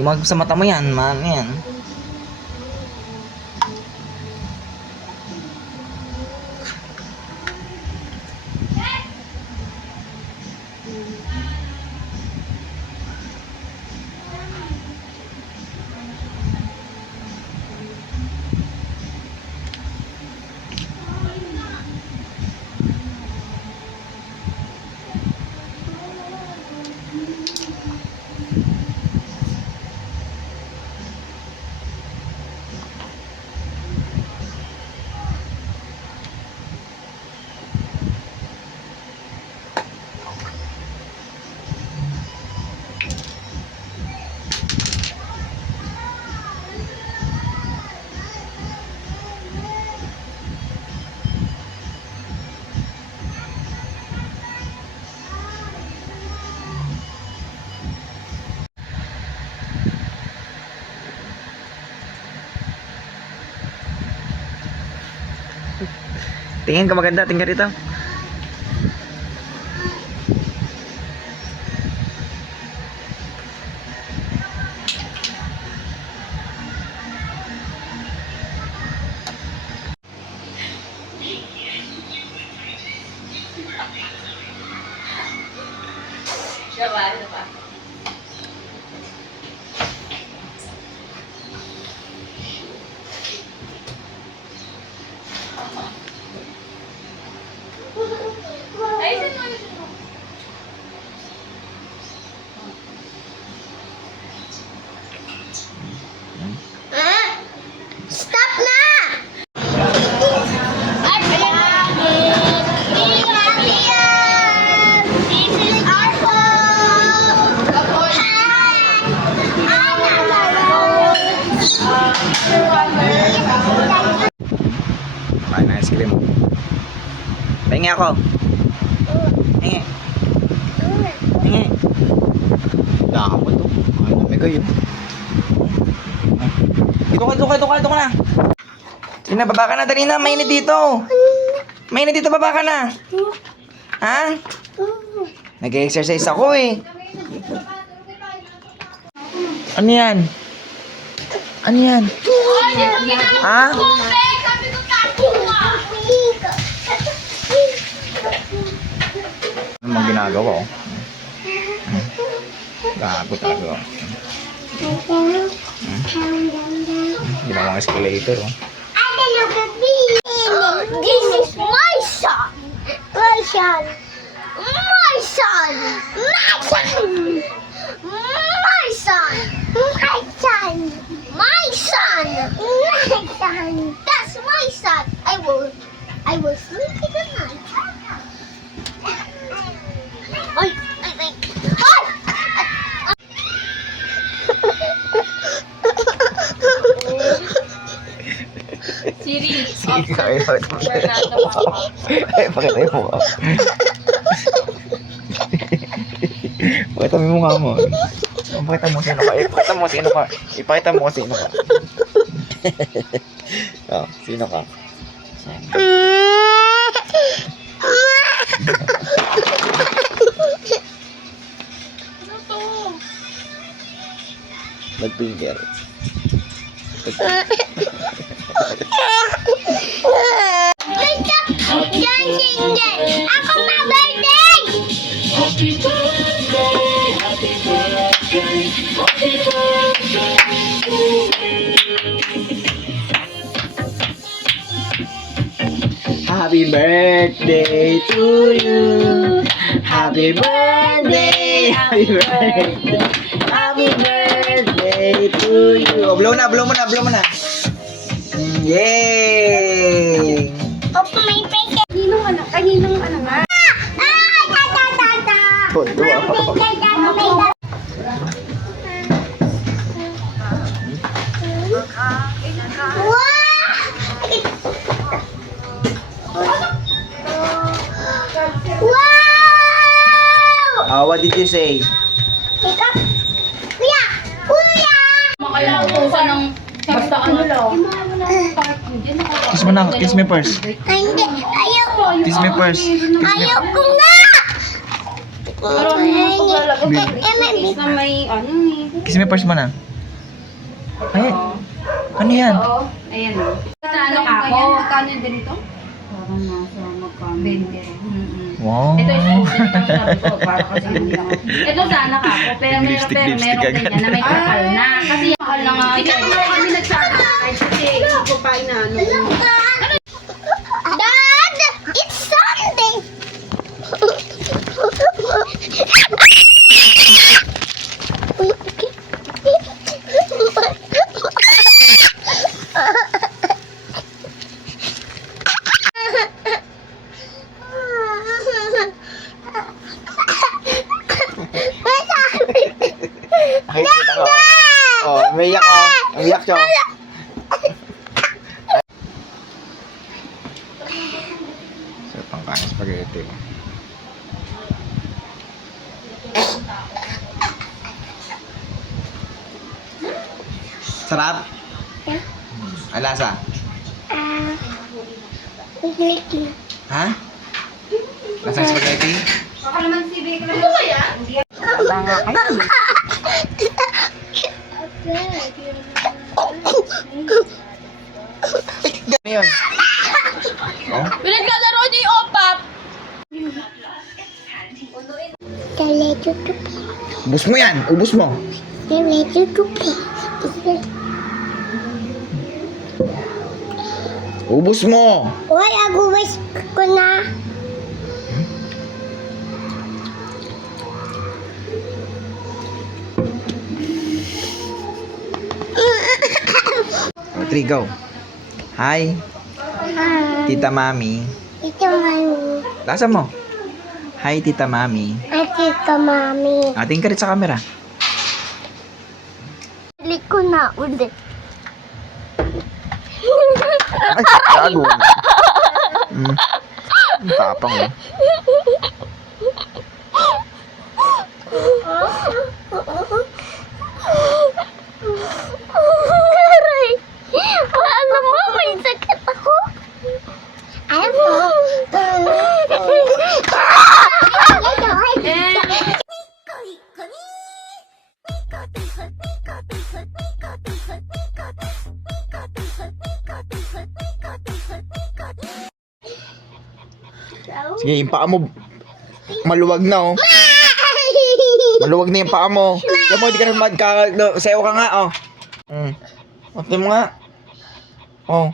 Mag sa mata mo yan, man yan. Tingin ka maganda, tingin ka dito. Diba? Ayusin mo. Stop na! Kain na ice cream. Pahingi ako. Hingi. Hingi. Daka mo to. Ay, namigay yun. Dito ka na. Sige na, baba ka na. Dali na, mainit dito. Mainit dito, baba ka na. Ha? Nag-exercise ako eh. Ano yan? Ano yan? Ha? Ano mong ginagawa ko? Gago. Ginawang escalator oh. This is my son. My son. My son. My son. My son. My son. My son. My son. That's my son. I will sleep in the night. Ay. Siri, Sige, pakita yung mukha. Pakita mo yung mukha mo. Pakita mo sino ka. Ipakita mo sino ka. Oh, sino ka? ano to? Nag-finger. Dancing day. Ako ma-birthday! Happy birthday, happy birthday, happy birthday to you. Happy birthday to you. Happy birthday. Happy birthday. Happy birthday to you. Oh, blow mo na. Yay! Opo, may peke. Kaninong ano nga? Todo ako. What did you say? Kuya! Makaya utusan ng basta ano lang. Kiss me first. Hindi, ayoko. Kiss me first. Ayoko nga! Pero ano paglalagay na may ano eh. Kiss me first muna. Ay, ano yan? Oo. Ayan o. Sa ano ka ako? Magkano yung ganito? Parang nasa magkano. 20. Wow. Ito yung sabi ko, para kasi hindi ako. Ito sana ka ako, pero meron din yan na may kapal na. Kasi yung kapal na nga. Ikaw na kami nagsabi. Kasi ako pa inaano. Dad, it's Sunday. Nakikita ko. Oh, umiyak ko. Umiyak siya. Sarap ang kain spaghetti. Sarap? Ang lasa? Ha? Lasang spaghetti? Baka naman si Big Ano ba yan? Ano yun? Oh? Pinaglalaro niyo yung opap! Ubus mo yan! Ubus mo! Ubus mo! Why aguwis ko na? Oh, 3, go! Hi! Tita Mami. Ito mami. Lasa mo. Hi, Tita Mami. Ate ka mami. Ating ka rin sa camera. Balik ko na ulit. Ay, gago. Ang tapang oh. Aray! Alam mo, may sakit ako. Alam mo? Sige, yung paa mo. Maluwag na oh. Maluwag na yung paa mo. Kaya mo, hindi ka na sayo ka nga oh. Ate mo nga. Oh.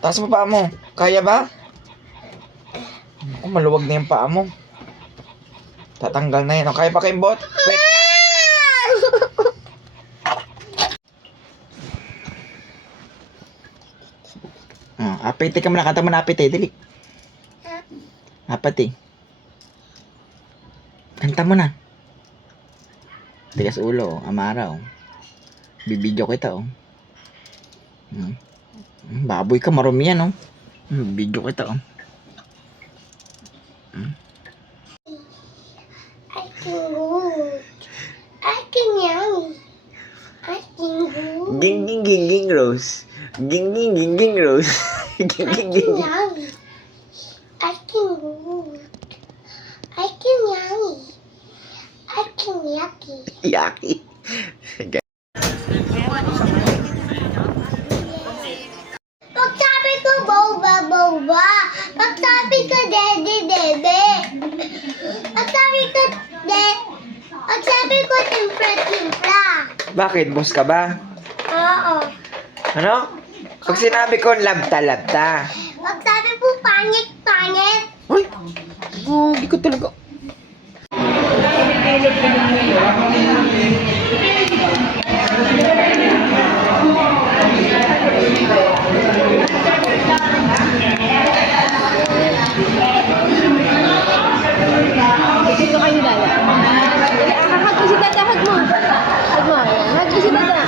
Taas mo paa mo. Kaya ba? Oh, maluwag na yung paa mo. Tatanggal na yan. Oh, kaya pa kayong bot? Wait. Oh, apete ka muna. Kanta mo na apete. Dali. Apete. Kanta mo na. Tigas ulo. Amara oh. Bibidyo kita oh. Baboy ka. Marumi yan oh. Bibidyo kita oh. I can good. I can yummy. I can good. Ging ging ging ging Rose. Ging ging ging ging Rose. Ging I ging can ging. yummy. I can good. I can yummy. I can yucky. Yaki. Pag sabi ko boba, boba. Pag sabi ko dede, dede. Pag sabi ko pag sabi ko timpla, timpla. Bakit? Boss ka ba? Oo. Ano? Pag sinabi ko labta, labta. Pag sabi po pangit, pangit. Uy! Hindi ko talaga. Dito kayo dala. Hag mo si Dada, hag mo. Hag mo. Hag mo si Dada.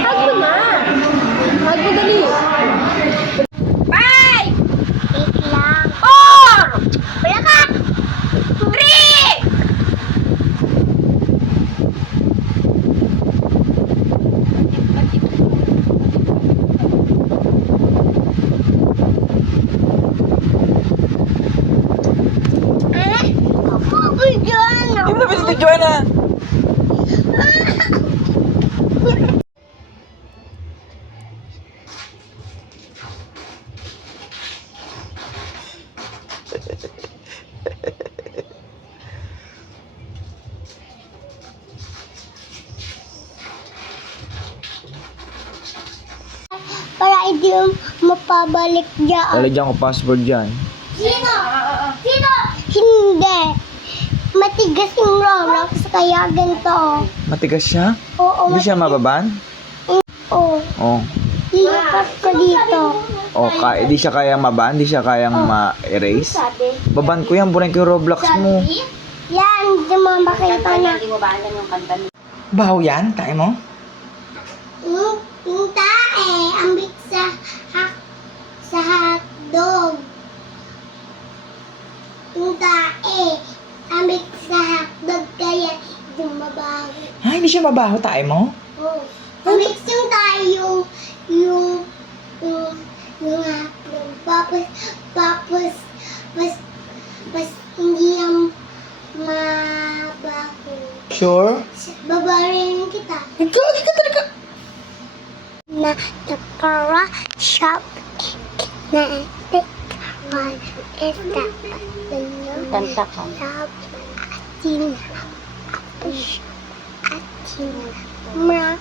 Hag mo na. Hag mo dali. Wait lang. Oh! Wala ka! Para hindi mapabalik dyan. Lalagyan ko password dyan. Sino? Sino? Hindi. Matigas yung Roblox, kaya ganito. Matigas siya? Oo, Hindi siya mababan? Oo. Oo. Lilipat ko dito. Hindi siya kayang maban? Hindi siya kayang ma-erase? Baban ko yan, burin ko yung Roblox mo. Yan, di mo makita na. Hindi mo ba alam yung kanta niya? Baho yan? Tayo mo? Yung tae, ambit sa hotdog. Yung tae, ambit sa hotdog, kaya dumabaho. Ha? Hindi siya mabaho? Tayo mo? Oh. Ambit yung tae, yung hotdog. Tapos, hindi yung mabaho. Sure? Babarin kita. Gagi ka talaga. Na nakara shop na tikman esta Kanta ka. atin mam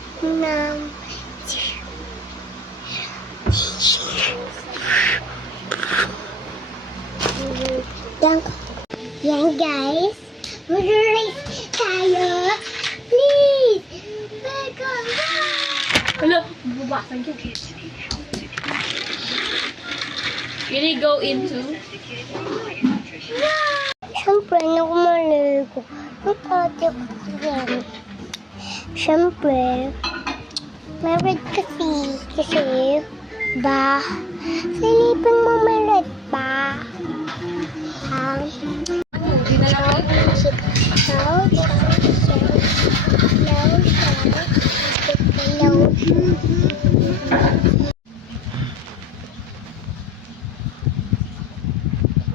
yan guys, mag-race tayo, please, welcome back. Hala, bubasan ka. Can you go into? Siyempre, nakumali ko. Ang ate ko yan. Siyempre, meron kasi, ba, silipin mo meron pa.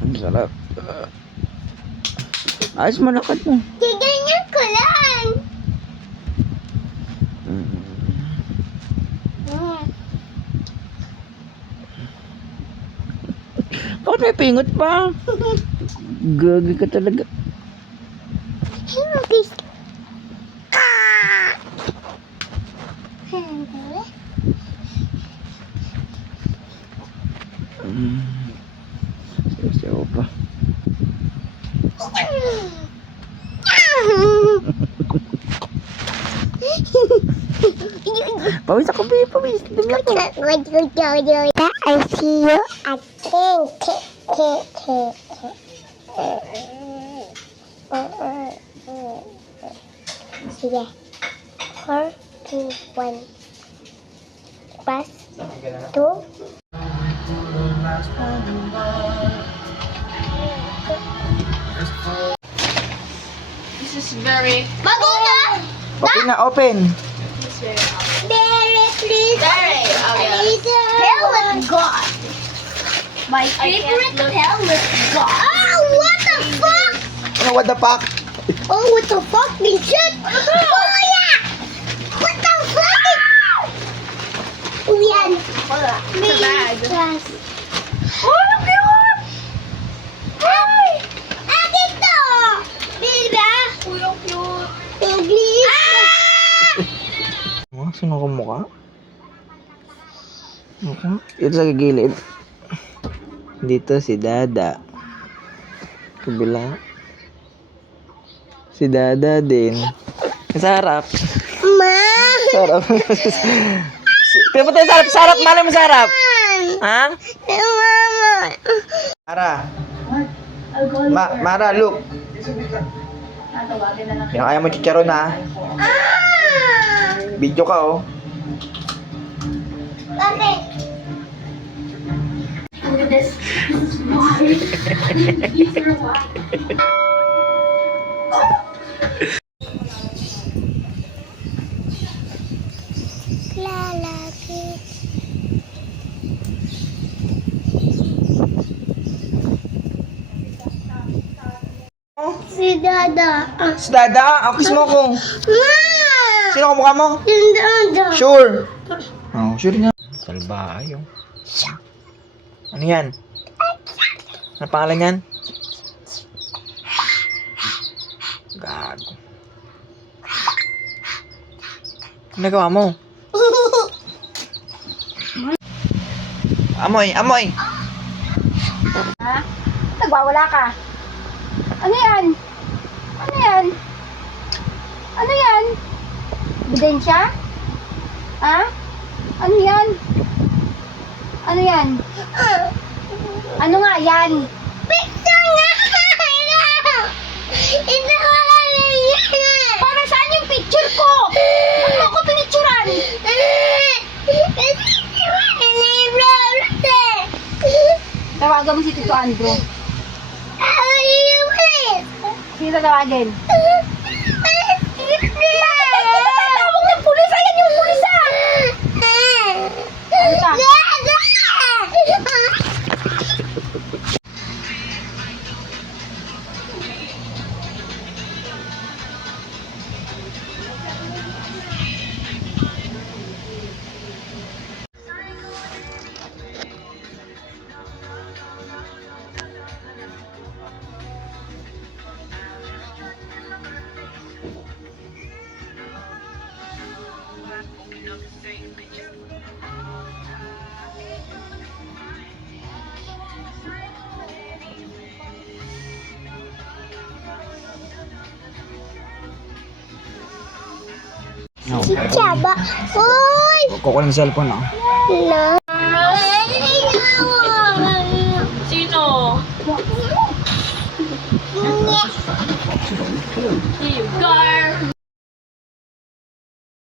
Ang sarap. Ayos mo lakad mo. Tiganyan ko lang. Bakit may pingot pa? Gagi ka talaga. Hingagis. Siyaw pa. Pawis ako, babe. Pawis. Dumi ako. I see you again. Sige. 4, 2, 1. Press 2. This is very... Bago na! Open na, open. Berry, please. Berry, oh, yeah. Pellet God. My favorite pellet God. Oh, what the fuck? Ano, what the fuck? Oh, what the fuck? Vincent? Oh, yeah! What the fuck? Oh, yan. It's a bag. Yes. Oh, cute! Ay! Ah, dito! Diba? Uy, ang cute. English. Sino ko mukha? Mukha? Ito sa gilid. Dito si Dada. Kabila. Si Dada din. Sa harap. Ma! Sa harap. Pinapatay sa harap. Sa harap. Malay mo sa harap. Ha? Mama! Mara. Mara, look. Pinakaya mo chicharon ha. Ah! Video ka oh. Bakit? Lalaki. Si Dada. Si Dada, kiss mo ako. Ma! Sino ka mukha mo? Si Dada. Sure. Oh, sure nga. Salbahay oh. Ano yan? Ano pangalan yan? Ano nagawa mo? Amoy, amoy! Ha? Nagwawala ka. Ano yan? Ano yan? Ano yan? Ebidensya? Ha? Ano yan? Ano yan? Ano nga yan? Picture nga! Ito wala na yan! Para saan yung picture ko? Ba't mo ako pinicturan? Tawagan mo si Tito Andrew. Sino tatawagin? Tawag ng pulis! Ayan yung pulis ah! Ano ka? No. Si Chaba. Uy! Kukuha ng cellphone, oh. No. Sino? Sugar!